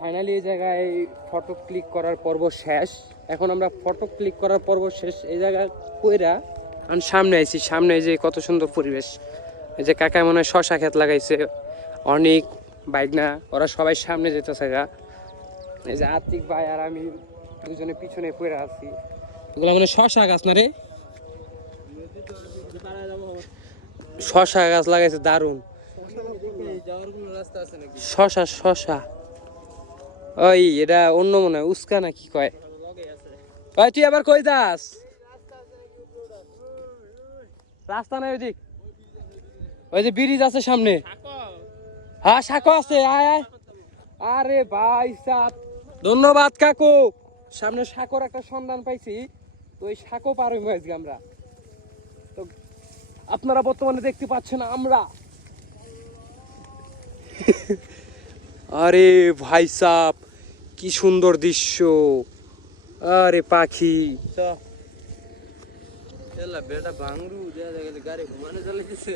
Finally এই জায়গায় photo click করার পর্ব শেষ। এখন আমরা ফটো ক্লিক করার পর্ব শেষ এই জায়গায় কইরা আমি সামনে আইছি। সামনে এই যে কত সুন্দর পরিবেশ, এই যে কাকা মনে হয় শশা ক্ষেত লাগাইছে, অনেক বাইক না ওরা সবাই সামনে যেতেছে গা। এই যে আতিক ভাই আর আমি দুজনে পিছনে পড়ে আছি। এগুলো মানে শশা গাছ না রে, শশা গাছ লাগাইছে দারুন। শশা শশা ওই এটা অন্য মনে হয় উস্কা না কি কয়। ভাই তুই আবার কই যাস? রাস্তা নাই ওইদিক, ওই যে ব্রিজ আছে সামনে। হ্যাঁ সাঁকো আছে, আয় আয়। আরে ভাই সাব ধন্যবাদ কাকু, সামনে সাঁকোর একটা সন্ধান পাইছি, তো ওই সাঁকো পার হইবো আজকে আমরা। তো আপনারা বর্তমানে দেখতে পাচ্ছেন আমরা আরে ভাই সাব কি সুন্দর দৃশ্য, আরে পাখি বেটা ভাঙরু গাড়ি ঘুমানো চালাইতেছে।